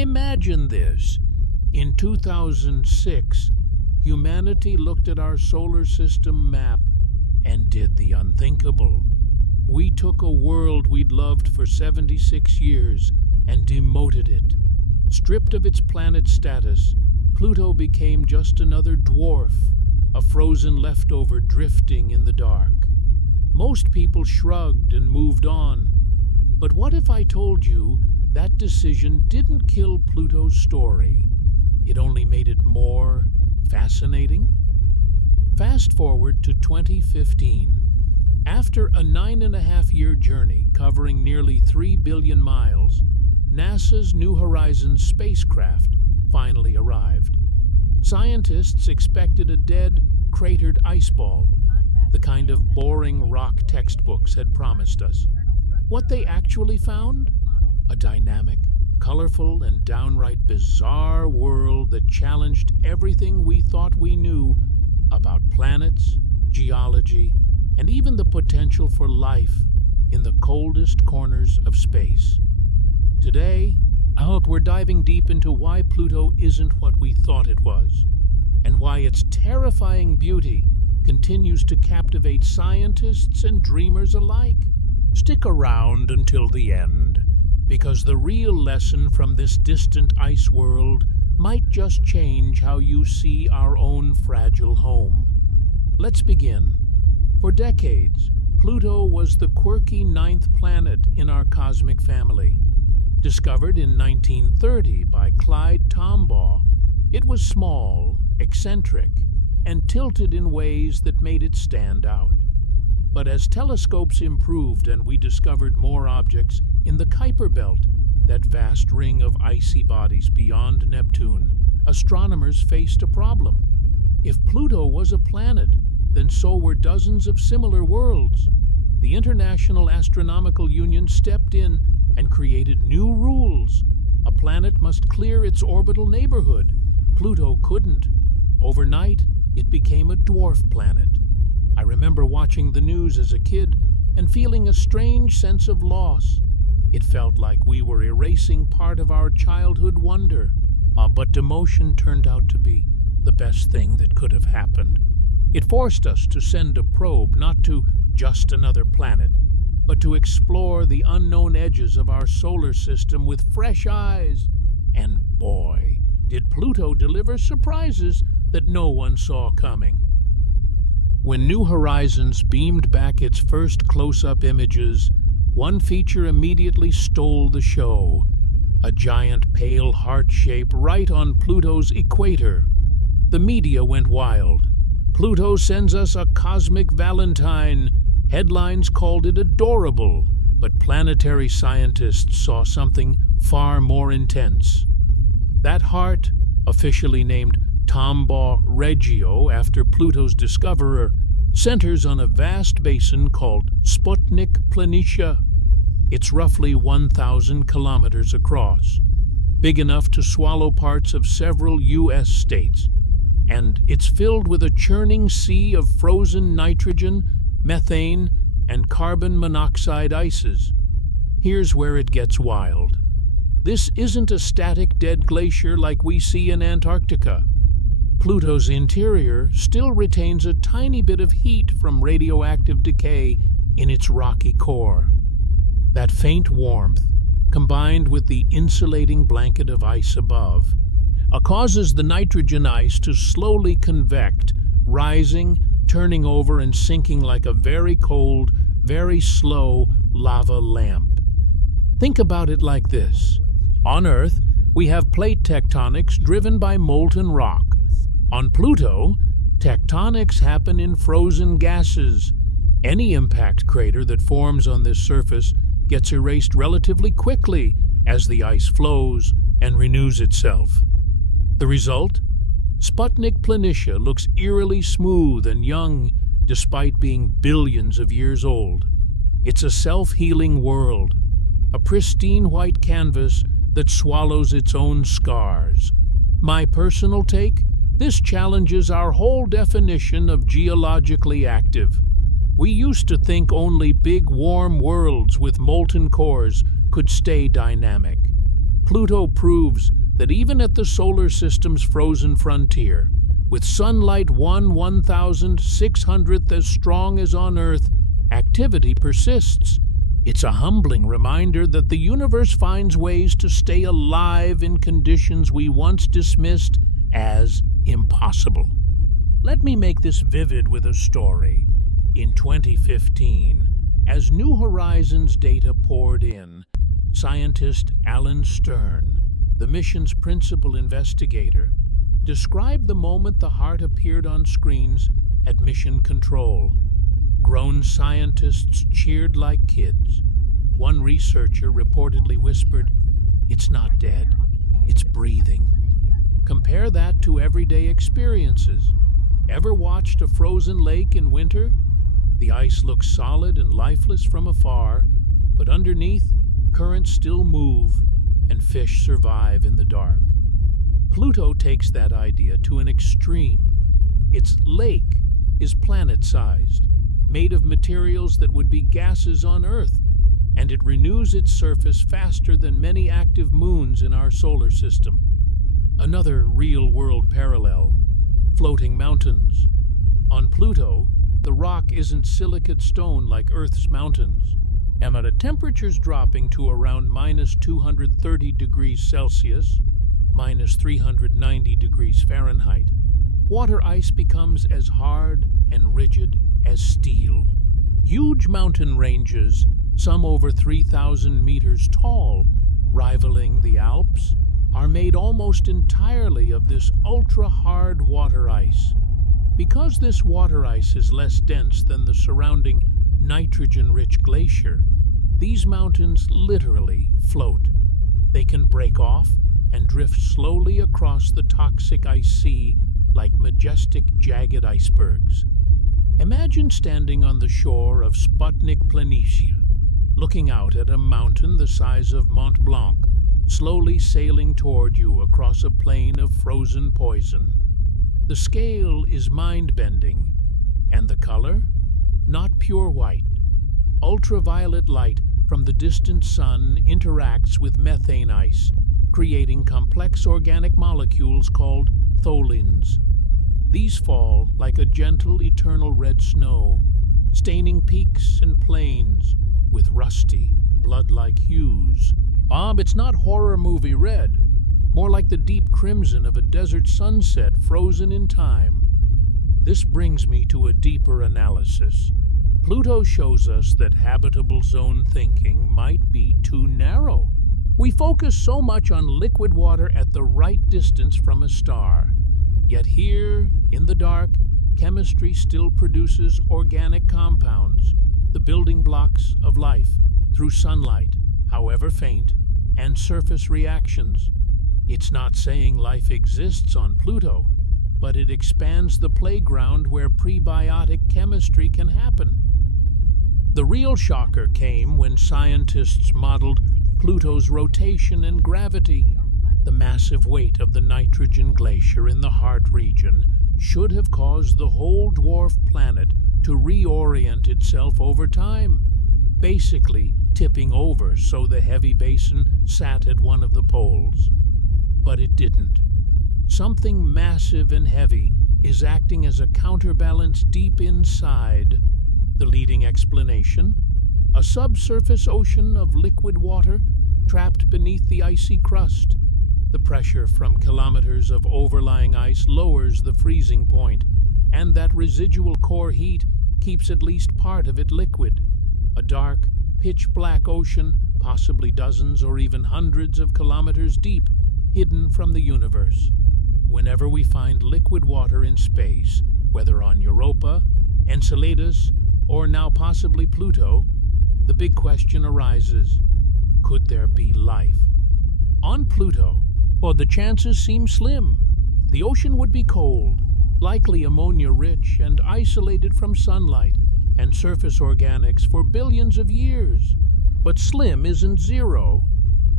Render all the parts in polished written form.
Imagine this. In 2006, humanity looked at our solar system map and did the unthinkable. We took a world we'd loved for 76 years and demoted it. Stripped of its planet status, Pluto became just another dwarf, a frozen leftover drifting in the dark. Most people shrugged and moved on. But what if I told you that decision didn't kill Pluto's story? It only made it more fascinating? Fast forward to 2015. After a 9.5-year journey covering nearly 3 billion miles, NASA's New Horizons spacecraft finally arrived. Scientists expected a dead, cratered ice ball, the kind of boring rock textbooks had promised us. What they actually found? A dynamic, colorful, and downright bizarre world that challenged everything we thought we knew about planets, geology, and even the potential for life in the coldest corners of space. Today, we're diving deep into why Pluto isn't what we thought it was, and why its terrifying beauty continues to captivate scientists and dreamers alike. Stick around until the end, because the real lesson from this distant ice world might just change how you see our own fragile home. Let's begin. For decades, Pluto was the quirky 9th planet in our cosmic family. Discovered in 1930 by Clyde Tombaugh, it was small, eccentric, and tilted in ways that made it stand out. But as telescopes improved and we discovered more objects in the Kuiper Belt, that vast ring of icy bodies beyond Neptune, astronomers faced a problem. If Pluto was a planet, then so were dozens of similar worlds. The International Astronomical Union stepped in and created new rules. A planet must clear its orbital neighborhood. Pluto couldn't. Overnight, it became a dwarf planet. I remember watching the news as a kid and feeling a strange sense of loss. It felt like we were erasing part of our childhood wonder. But demotion turned out to be the best thing that could have happened. It forced us to send a probe not to just another planet, but to explore the unknown edges of our solar system with fresh eyes. And boy, did Pluto deliver surprises that no one saw coming. When New Horizons beamed back its first close-up images, one feature immediately stole the show: a giant pale heart shape right on Pluto's equator. The media went wild. Pluto sends us a cosmic Valentine. Headlines called it adorable, but planetary scientists saw something far more intense. That heart, officially named Tombaugh Regio after Pluto's discoverer, centers on a vast basin called Sputnik Planitia. It's roughly 1,000 kilometers across, big enough to swallow parts of several U.S. states, and it's filled with a churning sea of frozen nitrogen, methane, and carbon monoxide ices. Here's where it gets wild. This isn't a static dead glacier like we see in Antarctica. Pluto's interior still retains a tiny bit of heat from radioactive decay in its rocky core. That faint warmth, combined with the insulating blanket of ice above, causes the nitrogen ice to slowly convect, rising, turning over and sinking like a very cold, very slow lava lamp. Think about it like this. On Earth, we have plate tectonics driven by molten rock. On Pluto, tectonics happen in frozen gases. Any impact crater that forms on this surface gets erased relatively quickly as the ice flows and renews itself. The result? Sputnik Planitia looks eerily smooth and young despite being billions of years old. It's a self-healing world, a pristine white canvas that swallows its own scars. My personal take? This challenges our whole definition of geologically active. We used to think only big warm worlds with molten cores could stay dynamic. Pluto proves that even at the solar system's frozen frontier, with sunlight 1/1600th as strong as on Earth, activity persists. It's a humbling reminder that the universe finds ways to stay alive in conditions we once dismissed as impossible. Let me make this vivid with a story. In 2015, as New Horizons data poured in, scientist Alan Stern, the mission's principal investigator, described the moment the heart appeared on screens at Mission Control. Grown scientists cheered like kids. One researcher reportedly whispered, "It's not dead, it's breathing." Compare that to everyday experiences. Ever watched a frozen lake in winter? The ice looks solid and lifeless from afar, but underneath, currents still move and fish survive in the dark. Pluto takes that idea to an extreme. Its lake is planet-sized, made of materials that would be gases on Earth, and it renews its surface faster than many active moons in our solar system. Another real-world parallel: floating mountains. On Pluto, the rock isn't silicate stone like Earth's mountains, and at temperatures dropping to around -230 degrees Celsius, -390 degrees Fahrenheit, water ice becomes as hard and rigid as steel. Huge mountain ranges, some over 3,000 meters tall, rivaling the Alps, are made almost entirely of this ultra-hard water ice. Because this water ice is less dense than the surrounding nitrogen-rich glacier, these mountains literally float. They can break off and drift slowly across the toxic ice sea like majestic, jagged icebergs. Imagine standing on the shore of Sputnik Planitia, looking out at a mountain the size of Mont Blanc, slowly sailing toward you across a plain of frozen poison. The scale is mind-bending, and the color? Not pure white. Ultraviolet light from the distant sun interacts with methane ice, creating complex organic molecules called tholins. These fall like a gentle, eternal red snow, staining peaks and plains with rusty, blood-like hues. Bob, it's not horror movie red, more like the deep crimson of a desert sunset frozen in time. This brings me to a deeper analysis. Pluto shows us that habitable zone thinking might be too narrow. We focus so much on liquid water at the right distance from a star. Yet here, in the dark, chemistry still produces organic compounds, the building blocks of life, through sunlight, however faint, and surface reactions. It's not saying life exists on Pluto, but it expands the playground where prebiotic chemistry can happen. The real shocker came when scientists modeled Pluto's rotation and gravity. The massive weight of the nitrogen glacier in the heart region should have caused the whole dwarf planet to reorient itself over time, basically tipping over so the heavy basin sat at one of the poles. But it didn't. Something massive and heavy is acting as a counterbalance deep inside. The leading explanation? A subsurface ocean of liquid water trapped beneath the icy crust. The pressure from kilometers of overlying ice lowers the freezing point, and that residual core heat keeps at least part of it liquid. A dark, pitch-black ocean, possibly dozens or even hundreds of kilometers deep, hidden from the universe. Whenever we find liquid water in space, whether on Europa, Enceladus, or now possibly Pluto, the big question arises: could there be life? On Pluto, well, the chances seem slim. The ocean would be cold, likely ammonia-rich and isolated from sunlight and surface organics for billions of years. But slim isn't zero.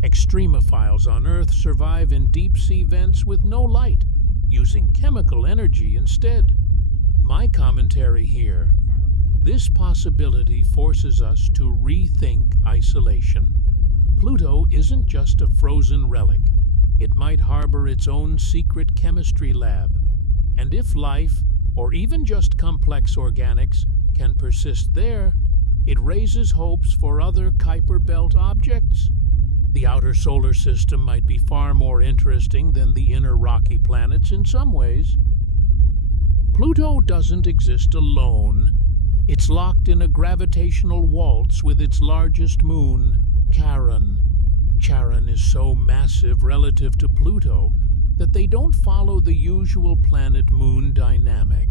Extremophiles on Earth survive in deep-sea vents with no light, using chemical energy instead. My commentary here: this possibility forces us to rethink isolation. Pluto isn't just a frozen relic. It might harbor its own secret chemistry lab. And if life, or even just complex organics, can persist there, it raises hopes for other Kuiper Belt objects. The outer solar system might be far more interesting than the inner rocky planets in some ways. Pluto doesn't exist alone. It's locked in a gravitational waltz with its largest moon, Charon. Charon is so massive relative to Pluto that they don't follow the usual planet-moon dynamic.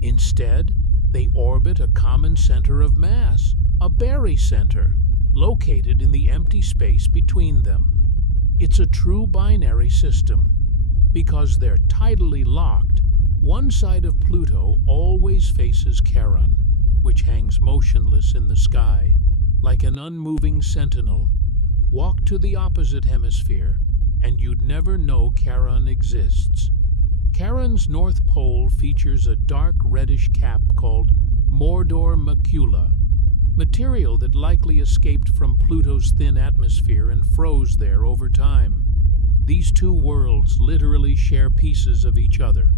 Instead, they orbit a common center of mass, a barycenter, located in the empty space between them. It's a true binary system. Because they're tidally locked, one side of Pluto always faces Charon, which hangs motionless in the sky, like an unmoving sentinel. Walk to the opposite hemisphere, and you'd never know Charon exists. Charon's North Pole features a dark reddish cap called Mordor macula, material that likely escaped from Pluto's thin atmosphere and froze there over time. These two worlds literally share pieces of each other.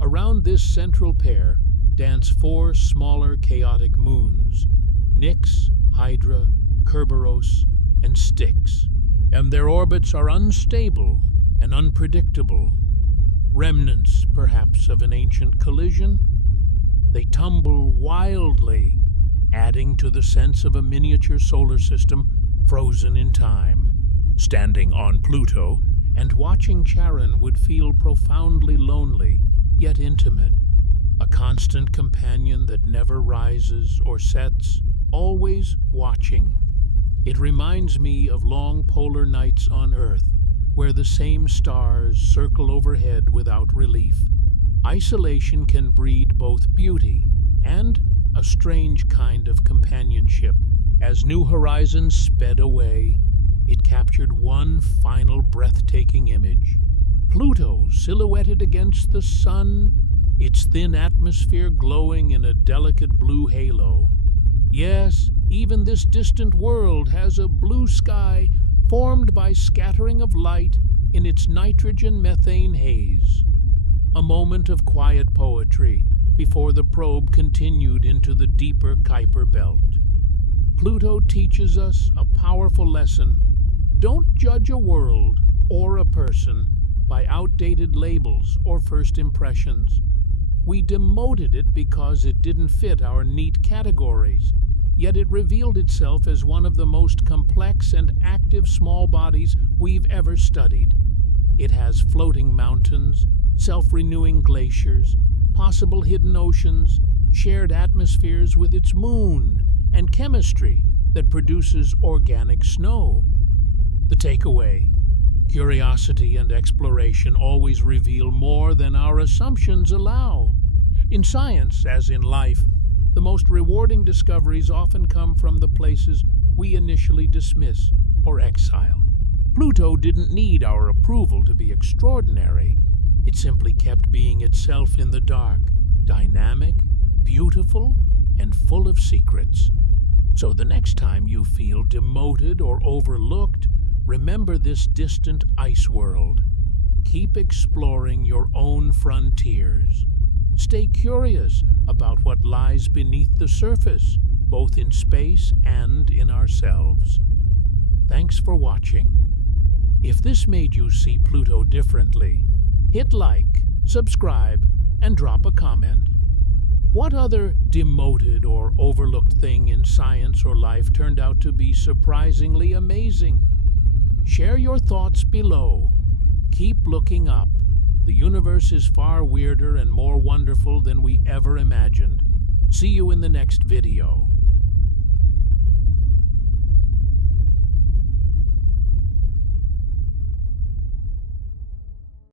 Around this central pair dance four smaller chaotic moons, Nix, Hydra, Kerberos, and Styx, and their orbits are unstable and unpredictable. Remnants, perhaps, of an ancient collision? They tumble wildly, adding to the sense of a miniature solar system frozen in time. Standing on Pluto and watching Charon would feel profoundly lonely, yet intimate. A constant companion that never rises or sets, always watching. It reminds me of long polar nights on Earth, where the same stars circle overhead without relief. Isolation can breed both beauty and a strange kind of companionship. As New Horizons sped away, it captured one final breathtaking image. Pluto silhouetted against the sun, its thin atmosphere glowing in a delicate blue halo. Yes, even this distant world has a blue sky formed by scattering of light in its nitrogen-methane haze. A moment of quiet poetry before the probe continued into the deeper Kuiper Belt. Pluto teaches us a powerful lesson. Don't judge a world or a person by outdated labels or first impressions. We demoted it because it didn't fit our neat categories, yet it revealed itself as one of the most complex and active small bodies we've ever studied. It has floating mountains, self-renewing glaciers, possible hidden oceans, shared atmospheres with its moon, and chemistry that produces organic snow. The takeaway: curiosity and exploration always reveal more than our assumptions allow. In science, as in life, the most rewarding discoveries often come from the places we initially dismiss or exile. Pluto didn't need our approval to be extraordinary. It simply kept being itself in the dark, dynamic, beautiful, and full of secrets. So the next time you feel demoted or overlooked, remember this distant ice world. Keep exploring your own frontiers. Stay curious about what lies beneath the surface, both in space and in ourselves. Thanks for watching. If this made you see Pluto differently, hit like, subscribe, and drop a comment. What other demoted or overlooked thing in science or life turned out to be surprisingly amazing? Share your thoughts below. Keep looking up. The universe is far weirder and more wonderful than we ever imagined. See you in the next video.